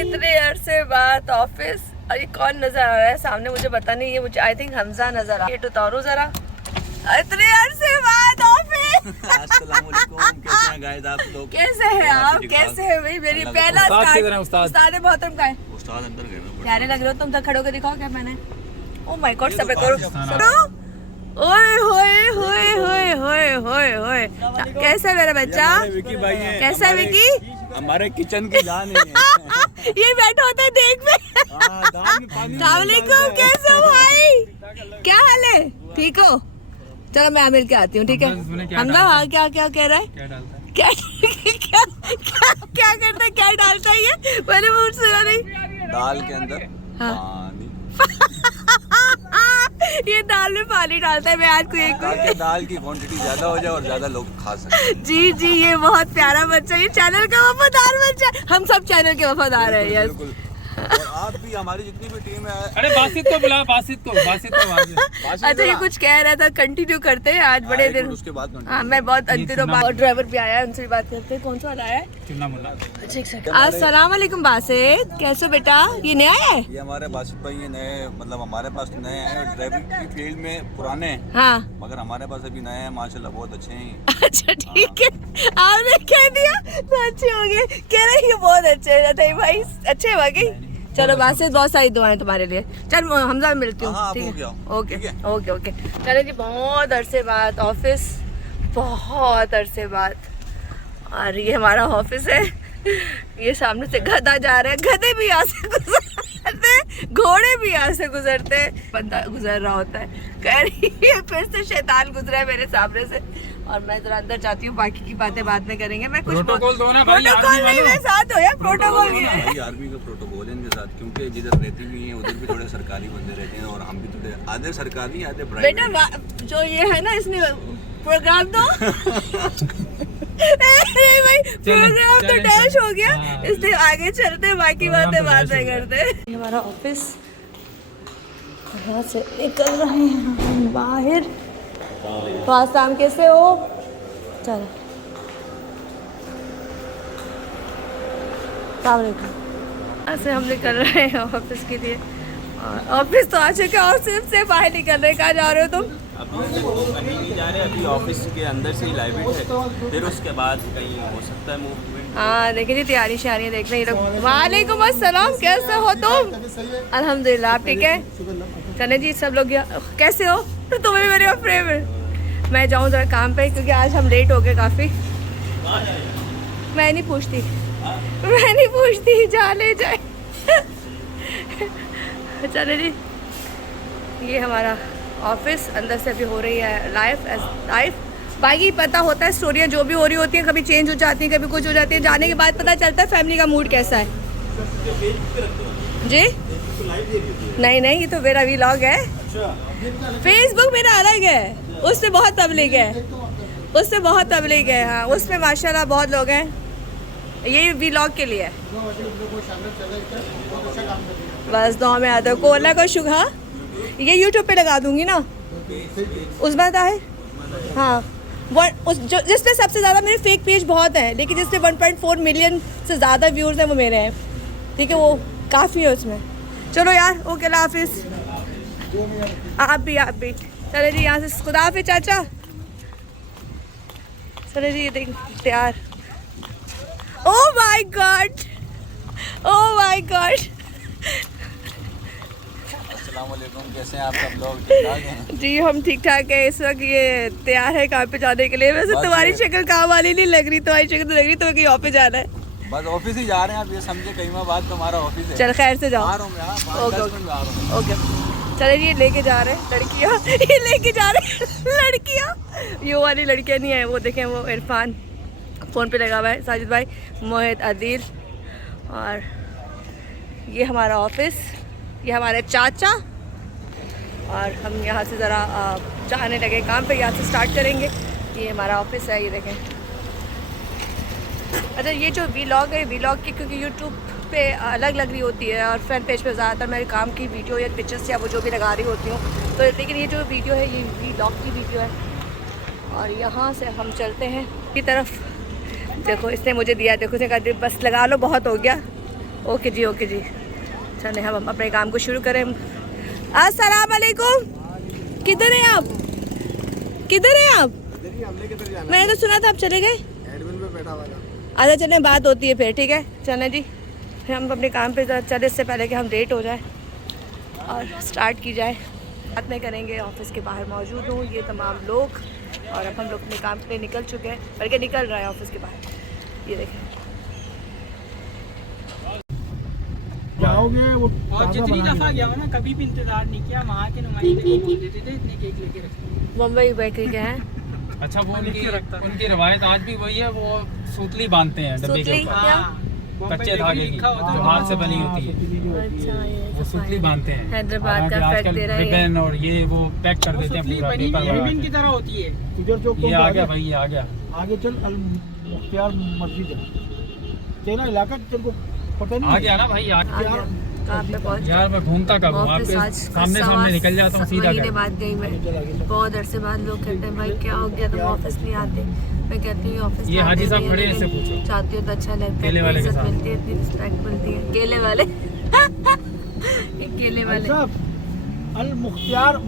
इतने अरसे बाद ऑफिस। और ये कौन नजर आ रहा है सामने, मुझे पता नहीं, ये मुझे आई थिंक हमजा नजर आ रहा है। ये उतारो जरा, इतने अरसे बाद ऑफिस। अस्सलाम वालेकुम, कैसे हैं गाइस आप लोग? कैसे हैं आप? कैसे हैं भाई? मेरी पहला उस्ताद मोहतरम का है। उस्ताद अंदर गए हैं। प्यारे लग रहे हो तुम, तक खड़ो के दिखाओ क्या पहने। ओ माय गॉड, सब करो सुनो। ओए होए होए होए होए होए होए, कैसा है मेरा बच्चा? विकी भाई हैं, कैसा है विकी? हमारे किचन की जान है। ये बैठा होता है देख में। अस्सलामुअलैकुम, कैसे हो भाई? क्या हाल है? ठीक हो? चलो मैं मिल के आती हूँ, ठीक है? हमजा हाँ, क्या क्या कह रहा है? क्या क्या क्या क्या करता है? क्या डालता है ये? मैंने मुझे सुना नहीं। दाल के अंदर पानी। ये दाल में पानी डालता है। मैं आज को ताकि दाल की क्वांटिटी ज्यादा हो जाए और ज्यादा लोग खा सके। जी जी, ये बहुत प्यारा बच्चा, ये चैनल का वफादार बच्चा। हम सब चैनल के वफादार हैं। यस, और आप भी, हमारी जितनी भी टीम है। अरे बासित को बुला, बासित को अच्छा ये कुछ कह रहा था, कंटिन्यू करते हैं आज बड़े दिन। उसके बाद हाँ, मैं बहुत अंतिम बाद ड्राइवर भी आया है, उनसे भी बात करते हैं। कौन सा वाला है? अस्सलाम वालेकुम बासित, कैसे हो बेटा? ये नया है? ये हमारे बासित भाई ये नए, मतलब हमारे पास नए हैं, ड्राइविंग की फील्ड में पुराने हैं। हाँ, मगर हमारे पास अभी नए हैं, माशाल्लाह बहुत अच्छे हैं। अच्छा ठीक है, आपने कह दिया तो अच्छे हो गए। कह रहे हैं ये बहुत अच्छे हैं। नहीं भाई, अच्छे वाकई। चलो बासित, बहुत सारी दुआएं तुम्हारे लिए। चल हमजा में मिलती हूँ, हाँ, ठीक हो है? गया। ओके ठीक है। Okay okay. चलो जी, बहुत अरसे बाद ऑफिस, बहुत अरसे बाद। और ये हमारा ऑफिस है। ये सामने से गधा जा रहा है, गधे भी यहाँ से गुजरते, घोड़े भी यहाँ से गुजरते, बंदा गुजर रहा होता है। कह रही है फिर से शैतान गुजरा है मेरे सामने से। और मैं जरा अंदर जाती हूँ, बाकी की बातें बाद में करेंगे। मैं कुछ प्रोटोकॉल दो ना भाई, प्रोटोकॉल नहीं, मैं साथ हो यार, प्रोटोकॉल की है। भाई आर्मी का प्रोटोकॉल है इनके साथ, क्योंकि जिधर रहती भी है उधर भी थोड़े सरकारी बंदे रहते हैं, और हम भी थोड़े आधे सरकारी आधे प्राइवेट। बेटा जो ये है ना, इसने प्रोग्राम दो। नहीं भाई, प्रोग्राम तो डैश हो गया, इसलिए आगे चलते, बाकी बातें बाद में करते। हमारा ऑफिस, यहाँ से निकल रहे हैं हम बाहर। शाम कैसे हो? चलो ऐसे हम निकल रहे हैं ऑफिस के लिए। और ऑफिस तो आ चुके, और सिर्फ से बाहर निकल रहे। कहाँ जा रहे हो तुम? अभी कहीं नहीं जा रहे, अभी ऑफिस के अंदर से ही लाइब्रेरी है, फिर उसके बाद कहीं हो सकता है मूवमेंट। हाँ देखिए जी, तैयारी शारी देख रहे हैं। वालेकुम अस्सलाम, कैसे हो तुम? अल्हम्दुलिल्लाह, आप ठीक है? चले जी, सब लोग कैसे हो? तो तुम्हें भी मेरे फेवरेट। मैं जाऊँ जरा काम पे, क्योंकि आज हम लेट हो गए काफ़ी। मैं नहीं पूछती, मैं नहीं पूछती, जा ले जाए। चले जी, ये हमारा ऑफिस अंदर से अभी हो रही है लाइव। बाकी पता होता है, स्टोरियाँ जो भी हो रही होती हैं, कभी चेंज हो जाती हैं, कभी कुछ हो जाती है। जाने के बाद पता चलता है फैमिली का मूड कैसा है। जी नहीं नहीं, ये तो मेरा व्लॉग है। फेसबुक मेरा अलग है, उससे बहुत पब्लिक है, उससे बहुत पब्लिक है। हाँ, उसमें माशाल्लाह बहुत लोग हैं। ये व्लॉग के लिए है। बस दुआ में आता है को अल्लाह का शुक्र। ये यूट्यूब पे लगा दूंगी ना, उसमें आता है। हाँ, जिसपे सबसे ज़्यादा मेरे फेक पेज बहुत हैं, लेकिन जिसपे 1.4 मिलियन से ज़्यादा व्यूज़ हैं वो मेरे हैं, ठीक है? वो काफ़ी है उसमें। चलो यार, ओके, अल्लाह हाफिज़। आप भी चले जी यहाँ से। खुदा हाफिज़ चाचा। चले जी, ये देख तैयार। Oh my God, oh my God. अस्सलाम वालेकुम, कैसे हैं आप सब लोग? ठीक ठाक हैं? जी हम ठीक ठाक है। इस वक्त ये तैयार है काम पे जाने के लिए। वैसे तुम्हारी शक्ल काम वाली नहीं लग रही, तुम्हारी शक्ल तो लग रही तुम्हें कहीं ऑफिस जाना है। बस ऑफिस ही जा रहे हैं, आप ये समझे कहीं में बाद तुम्हारा ऑफिस है। चल खैर से जाओ। आ रहा हूं मैं, हाँ, 10 मिनट में आ रहा हूं। ओके चले जी, ये लेके जा रहे हैं लड़कियाँ। ये लेके जा रहे हैं लड़कियाँ। ये वाली लड़कियाँ नहीं है, वो देखें, वो इरफान फ़ोन पे लगा हुआ है, साजिद भाई, मोहित, आदिल। और ये हमारा ऑफिस, ये हमारे चाचा। और हम यहाँ से ज़रा जाने लगे काम पे, यहाँ से स्टार्ट करेंगे। ये हमारा ऑफिस है, ये देखें। अच्छा, ये जो व्लॉग है, व्लॉग की क्योंकि यूट्यूब पे अलग लग रही होती है, और फ्रंट पेज पे ज़्यादातर मेरे काम की वीडियो या पिक्चर्स या वो जो भी लगा रही होती हूँ, तो लेकिन ये जो वीडियो है ये व्लॉग की वीडियो है। और यहाँ से हम चलते हैं की तरफ। देखो इसने मुझे दिया, देखो उसने कहा बस लगा लो, बहुत हो गया। ओके जी चले हम अपने काम को शुरू करें। अस्सलाम वालेकुम। किधर हैं आप? मैंने तो सुना था आप चले गए। एडमिन पे बैठा हुआ था। अच्छा चलें, बात होती है फिर, ठीक है चलें जी। फिर हम अपने काम पे चले इससे पहले कि हम लेट हो जाए और स्टार्ट की जाए। बात में करेंगे, ऑफिस के बाहर मौजूद हूँ ये तमाम लोग, और अब हम लोग अपने काम पे निकल चुके हैं, बल्कि निकल रहा है ऑफिस के बाहर। ये देखें जाओगे वो और जितनी दफा गया हो ना, कभी भी इंतजार नहीं किया। वहाँ के नुमाइंदे नहीं बोल देते थे इतने केक लेके रखते। मुंबई बेकरी के हैं। अच्छा वो उनकी रवायत आज भी वही है, वो सूतली बांधते हैं डब्बे के सूतली? ऊपर, क्या? कच्चे धागे की जो हाथ से बनी होती है, अच्छा ये वो सूतली बांधते हैं। हैदराबाद का हालांकि फैक्ट आजकल दे रहा है ये। रिबन और ये वो पैक कर देते हैं सुतली पूरा बनी पेपर हुई लगा रिबन की के। तरह होती है। गुजर चौक ये आ गया भाई, ये आ गया। आगे चल, अल मुख्तियार मस्जिद है तेरा इलाका, तेरे को पता नहीं आ गया ना भाई, आ आ गया। गया। कहाँ पे पहुँच यार मैं घूमता कब हूँ, ऑफिस आपके आज सामने निकल जाता हूँ सीधा महीने घर। बाद गई मैं। बहुत अरसे बाद लोग कहते हैं भाई क्या हो गया, तुम ऑफिस नहीं आते। मैं कहती हूँ ऑफिस ये आते हाजी साहब नहीं खड़े है, हैं, इससे लेकिन पूछो। चाहती हो तो अच्छा लगता है, केले वाले के इज्जत साथ। मिलती है, इतनी रिस्पेक्ट मिलती है। केले वाले ये केले वाले साहब। अल मुख्तियार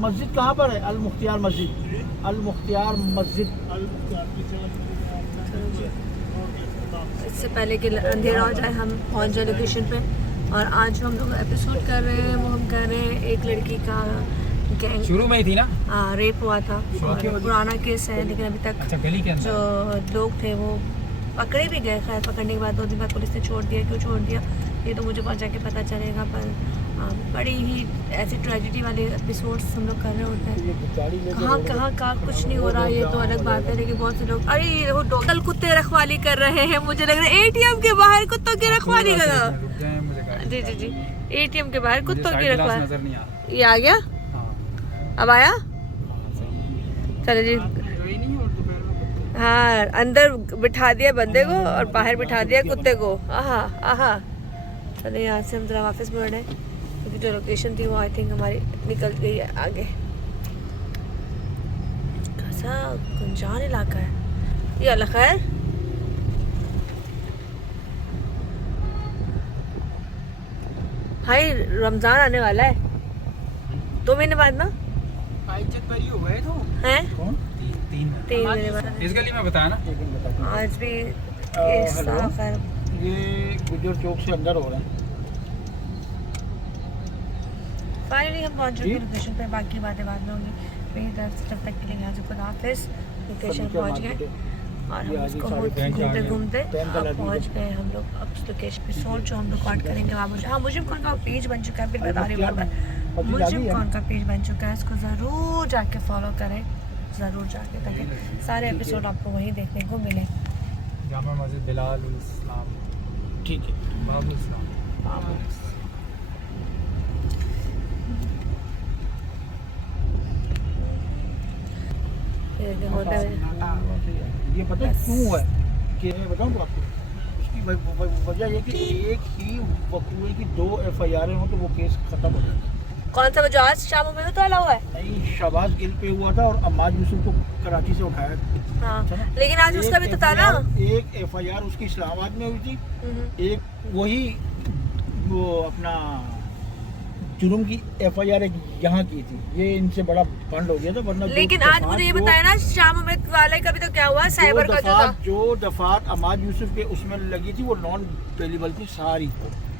मस्जिद कहाँ पर है? अल मुख्तियार मस्जिद, अल मुख्तियार मस्जिद। इससे पहले कि अंधेरा हो जाए हम पहुंच जाए लोकेशन पे। और आज जो हम लोग एपिसोड कर रहे हैं वो हम कर रहे हैं एक लड़की का गैंग शुरू में ही थी ना। रेप हुआ था, और पुराना केस है, लेकिन अभी तक अच्छा गली के अंदर जो लोग थे वो पकड़े भी गए। खैर पकड़ने के बाद 2 दिन बाद पुलिस ने छोड़ दिया। क्यों छोड़ दिया ये तो मुझे वहाँ जाके पता चलेगा, पर बड़ी ही ऐसी ट्रेजिडी वाले एपिसोड्स हम लोग कर रहे होते हैं। कहाँ कुछ नहीं हो रहा, ये तो अलग बात है, लेकिन बहुत से लोग अरे ये वो कल कुत्ते रखवाली कर रहे हैं। मुझे लग रहा है ATM के बाहर कुत्तों की रखवाली कर रहा। रुक जाए, मुझे गाड़ी- जी ATM के बाहर मुझे कुत्तों साइड की ग्लास रखवाली। नजर नहीं आ रहा। ये आ गया, हाँ, अब आया। सही। चलो जी, वही नहीं, और दोपहर में कुत्ते। हाँ अंदर बिठा दिया बंदे को और बाहर बिठा दिया कुत्ते को। आहा चलो यहाँ से हम जरा वापस मुड़ रहे हैं, क्योंकि जो लोकेशन थी वो आई थिंक हमारी निकल गई है आगे। कैसा गुंजान इलाका है ये। अल्लाह खैर। भाई रमज़ान आने वाला है 2 महीने बाद ना, इज्जत बरी हो गए तो। हैं कौन? 3 महीने बाद। इस गली में बताया ना। एक मिनट बताता हूँ। आज भी हेलो। खैर ये गुजर चौक से अंदर हो रहा है। फाइनली हम पहुंच चुके हैं जी। लोकेशन पे। बाकी बातें बाद में होंगी। मेरी तरफ से तब तक के लिए यहाँ से खुदा हाफिज़। लोकेशन फर्नीचर पहुंच गए मार्केट है। और ये हम आगे उसको सारे बैंक आ घूमते गए। घूमते बैंक का अब लगी पहुंच है। गए हम लोग अब उस लोकेशन पे। सोच जो हम रिकॉर्ड करेंगे वहाँ मुझे, हाँ मुजिम कौन का पेज बन चुका है, फिर बता रही हूँ बार बार। मुजिम कौन का पेज बन चुका है, इसको ज़रूर जाके फॉलो करें, ज़रूर जाके, ताकि सारे एपिसोड आपको वहीं देखने को मिले। जामा मस्जिद बिलाल उल इस्लाम, ठीक है। बाबुल इस्लाम। ये पता है क्यों है कि मैं बताऊँ आपको, उसकी वजह ये कि एक ही वकूए की 2 FIR हो तो वो केस खत्म हो जाता है। कौन सा जो आज शाम में तो अला हुआ है? नहीं, शहबाज गिल पे हुआ था और अम्माज यूसुफ को कराची से उठाया था। हाँ था ना? लेकिन आज उसका भी तो था ना। एक FIR उसकी इस्लामाबाद में हुई थी, एक वही वो अपना जुर्म की FIR एक यहाँ की थी। ये इनसे बड़ा फंड हो गया था, वरना लेकिन आज मुझे ये बताया ना शाम में वाले का भी तो क्या हुआ, साइबर का जो था। जो दफात अम्माज यूसुफ के उसमें लगी थी वो नॉन पेलेबल थी सारी।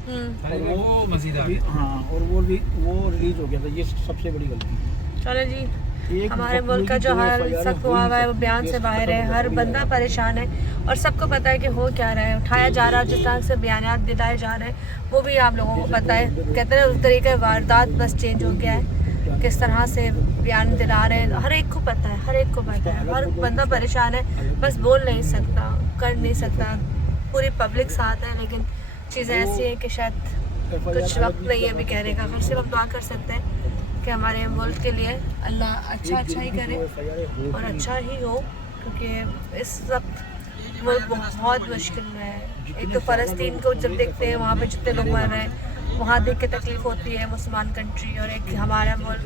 अरे वो मस्जिद आ गई। हाँ, और वो रिलीज हो गया था। ये सबसे बड़ी गलती। चलो जी, एक हमारे वकूए मुल्क का की जो 2 हाल FIR सब हुई हुआ हुआ है वो नहीं, बयान केस से बाहर खत्म है। हो हर गया। बंदा परेशान है और सबको पता है कि हो क्या रहा है, उठाया जा रहा है। जिस तरह से बयानात दिलाए जा रहे हैं वो भी आप लोगों को पता है। कहते हैं उस तरीके वारदात बस चेंज हो गया है, किस तरह से बयान दिला रहे हैं, हर एक को पता है, हर एक को पता है। हर बंदा परेशान है, बस बोल नहीं सकता, कर नहीं सकता। पूरी पब्लिक साथ है, लेकिन चीज़ें ऐसी हैं कि शायद कुछ वक्त नहीं है अभी कहने का। फिर सिर्फ हम दुआ कर सकते हैं कि हमारे मुल्क के लिए अल्लाह अच्छा ही करे और अच्छा ही हो, क्योंकि इस वक्त मुल्क बहुत मुश्किल में है। एक तो फ़लस्तीन को जब देखते हैं वहाँ पे जितने लोग मर रहे हैं, वहाँ देख के तकलीफ़ होती है, मुसलमान कंट्री, और एक हमारा मुल्क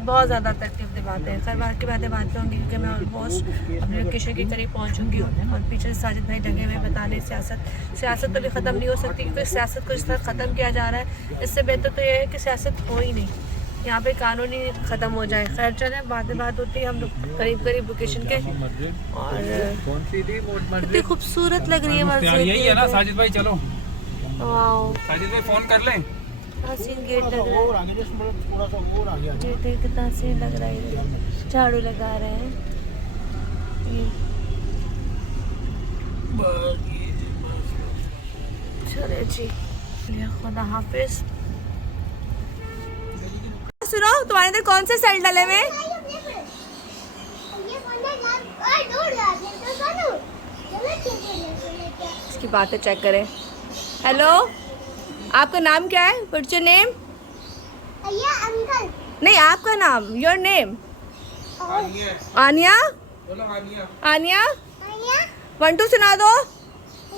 बहुत ज़्यादा तकलीफ दिलाते हैं। खैर बाकी बातें बात होंगी क्योंकि मैं ऑलमोस्ट अपने लोकेशन के करीब पहुंच चुकी हूँ और पीछे साजिद भाई लगे हुए बताने सियासत कभी ख़त्म नहीं हो सकती क्योंकि सियासत को इस तरह ख़त्म किया जा रहा है। इससे बेहतर तो ये है कि सियासत हो ही नहीं, यहाँ पे कानून ही ख़त्म हो जाए। खैर चले बात होती है हम लोग करीब लोकेशन के। और कितनी खूबसूरत लग रही है मस्जिद, यही है ना साजिद भाई, चलो वाओ साजिद भाई फोन कर लें। हसीन गेट लग रहा और है, आगे जैसे मतलब थोड़ा सा और आगे गेट कितना हसीन लग रहा है। झाड़ू लगा रहे हैं ये। चले जी, खुदा हाफिज। सुनो तुम्हारे अंदर कौन से सेल डले हुए? इसकी बातें चेक करें। हेलो, आपका नाम क्या है? What's your name? अंकल नहीं, आपका नाम, योर नेम? आनिया। आनिया 1 2 सुना दो।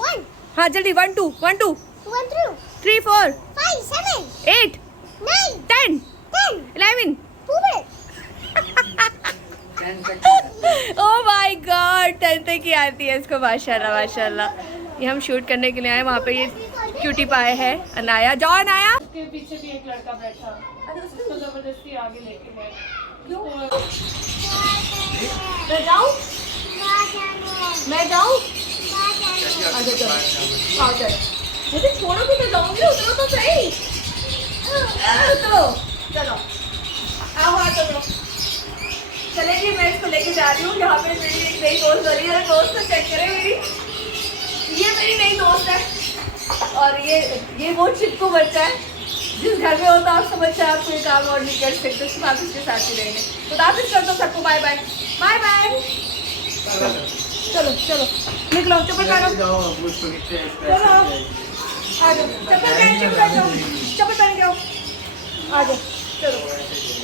1 हाँ जल्दी 1 2 1 2 1 2 3 4 5 7 8 9 10 10 11 12 ओह माय गॉड 10 तक की आती है इसको, माशाल्लाह माशाल्लाह। ये हम शूट करने के लिए आए, वहाँ पे ये क्यूटी पाए है अनाया। जाओ अनाया। उसके पीछे भी एक लड़का बैठा, उसको जबरदस्ती आगे लेके गए। क्यों? मैं जाऊँ? मैं जाऊँ? अच्छा चलो, आओ चलो। मुझे छोड़ो कि मैं जाऊँगी, उतरो तो सही। उतरो, चलो आओ हाथ उतरो। चले जी, मैं इसको लेके जा रही हूँ। यहाँ पे मेरी एक नई दोस्त बनी है, दोस्त को चेक करें मेरी, ये मेरी नई दोस्त है। और ये वो चिपकू बच्चा है जिस घर में होता है उसका बच्चा, आप कोई काम और नहीं कर सकते, सिर्फ आप इसके साथ ही रहेंगे। तो हाफिज़ कर दो सबको, बाय बाय बाय बाय। चलो चलो निकलो, चप्पल पहनो, चलो आ जाओ, चप्पल पहन के आओ, चप्पल पहन के आओ, आ जाओ चलो।